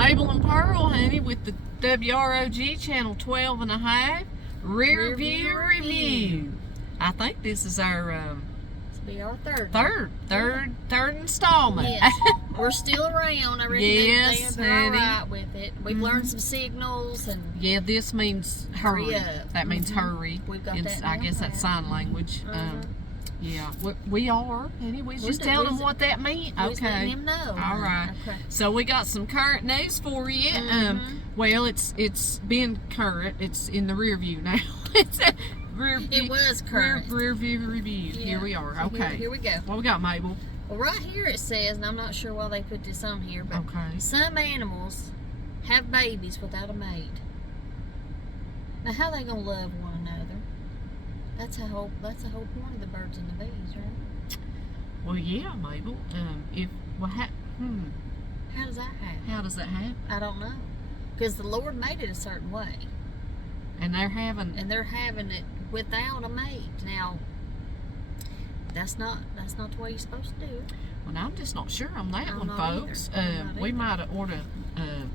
Mabel and Pearl, honey, with the WROG channel 12.5 Rearview review. I think this is our This will be our third installment. Yes. We're still around. I reckon Yes, they're all honey. right with it. We've learned some signals and Yeah, this means hurry. Hurry up. That means hurry. We've got It's, that I down guess that's pat. sign language. Yeah, we are. Anyway, we just telling them what that means. we was letting Okay. him know. All right. Okay. So we got some current news for you. Well, it's been current. It's in the rear view now. It's a rear view. It was current. Rear view review. Yeah. Here we are. So Okay. Here we go. What we got, Mabel? Well, right here it says, and I'm not sure why they put this on here, but Okay. some animals have babies without a mate. Now, how they gonna love one another? That's the whole point of the birds and the bees, right? Well, yeah, Mabel. How does that happen? How does that happen? I don't know, because the Lord made it a certain way, And they're having. and they're having it without a mate. Now, that's not the way you're supposed to do it. Well, I'm just not sure on that I'm one, not folks. either. I'm not We either. might have ought to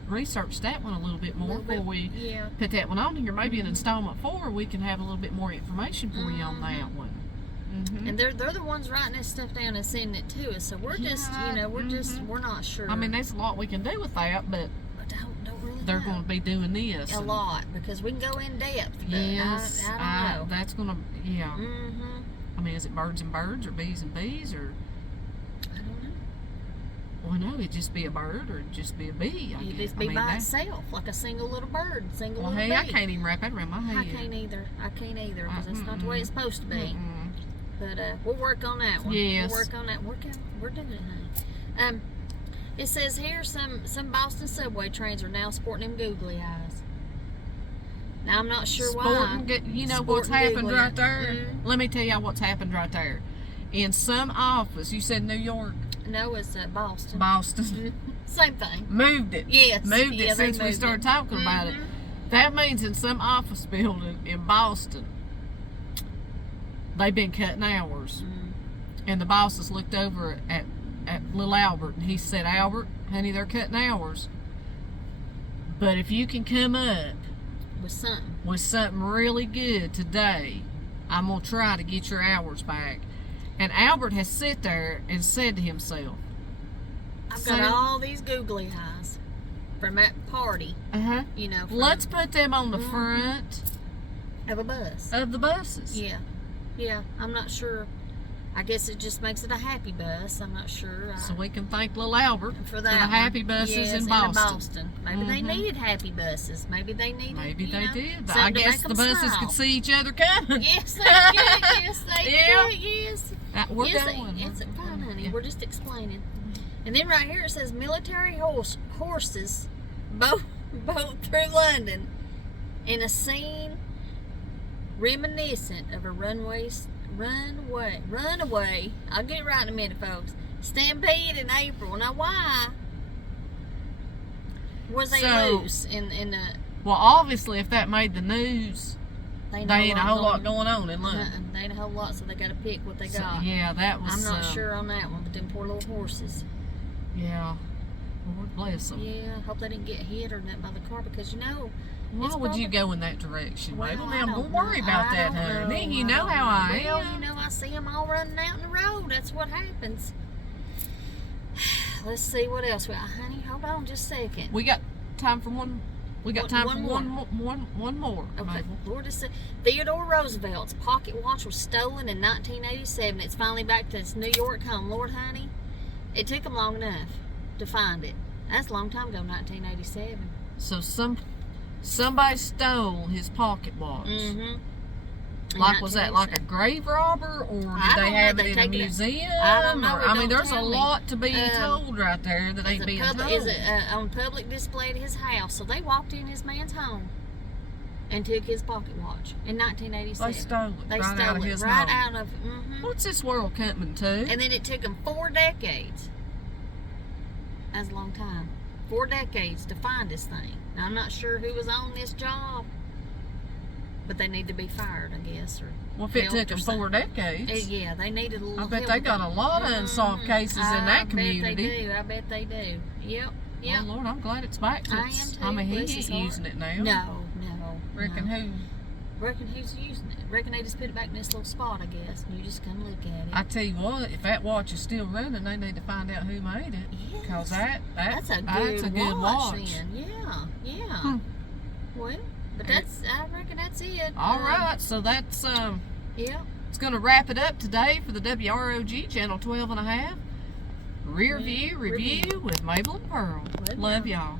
research that one a little bit more before we Yeah. put that one on here. Maybe in installment 4 we can have a little bit more information for you on Mhm. that one. And they're the ones writing this stuff down and sending it to us. So we're just, we're not sure. I mean, there's a lot we can do with that, but But don't really they're know. going to be doing this. A and- lot, because we can go in depth. But Yes, I don't know. that's going to, yeah. Mm-hmm. I mean, is it birds and birds or bees and bees or? I don't know. Well, no, it'd just be a bird or it'd just be a bee. I It'd guess. just be I mean, by that- itself, like a single little bird, single Well, little hey, I bee. can't even wrap that around my head. I can't either, because that's not the way it's supposed to be. Mm-mm. But we'll work on that one. Yes. We'll work on that. We're doing it, honey. It says here some Boston subway trains are now sporting them googly eyes. Now I'm not sure why. You know what's Sporting happened googly right eye. there? Mhm. Let me tell y'all what's happened right there. In some office, you said New York, No, it's Boston. Boston, Same thing. moved it. Yes. Moved yeah, it they since we moved started it. talking about it. Mhm. That means in some office building in Boston, they've been cutting hours. Mm. And the bosses looked over at little Albert, and he said, Albert, honey, they're cutting hours. But if you can come up With something. really good today, I'm going to try to get your hours back. And Albert has sit there and said to himself, I've got all these googly eyes from that party, you know. let's put them on the Mhm. front Of a bus. of the buses. Yeah. Yeah. I'm not sure. I guess it just makes it a happy bus. I'm not sure. So we can thank little Albert for the that happy one. buses Yes, in the Boston. Maybe they Mhm. needed happy buses. Maybe they needed. Maybe they did. I something to guess make the 'em buses smile. could see each other coming. Yes, they could. Yes, they Yeah. could. Yes. We're yes, going. It's fine, honey. Yeah. We're just explaining. And then right here it says military horses boat through London in a scene reminiscent of a runaway. I'll get it right in a minute, folks. Stampede in April. Now, why was they So- loose in the? Well, obviously, if that made the news, They there ain't a whole lot going on in London. They ain't a whole lot, so they got to pick what they So, got. yeah, that was. I'm not sure on that one, but them poor little horses. Yeah. Lord bless them. Yeah, I hope they didn't get hit or nothing by the car, because Why it's would you probably- go in that direction? Well, Mabel? I Now, don't don't worry know. about I that, don't honey. know. You know how I Well, am. you know, I see them all running out in the road. That's what happens. Let's see what else. Honey, hold on just a second. We got time for one. We got time for one one more. Okay. Mabel. Lord, Theodore Roosevelt's pocket watch was stolen in 1987. It's finally back to its New York home. Lord, honey, it took them long enough to find it. That's a long time ago, 1987. So somebody stole his pocket watch. Mm-hmm. Like, was that like a grave robber, or did they have it in a museum? I don't know. I mean, there's a tell me. lot to be told right there that ain't being told. Is it on public display at his house? So they walked in his man's home and took his pocket watch in 1987. They stole it They right stole out of it his right home. out of. Mm-hmm. What's this world coming to? And then it took them 4 decades. That's a long time. 4 decades to find this thing. Now, I'm not sure who was on this job, but they need to be fired, I guess. Or Well, if it helped took or them something. 4 decades, Yeah, they needed a little I bet help they with got that. a lot of unsolved cases in that community. I bet they do. Yep. Yeah. Oh Lord, I'm glad it's back. I am too. I mean, he Bless his ain't heart. using it now. No. Reckon who? Reckon who's using it? Reckon they just put it back in this little spot, I guess. And you just come look at it. I tell you what, if that watch is still running, they need to find out who made it. Yes. Cause that's a good watch. Then. Yeah. Hmm. Well, but I reckon that's it. All right, so that's Yeah. it's gonna wrap it up today for the WROG channel 12 and a half. Rearview review with Mabel and Pearl. Love y'all.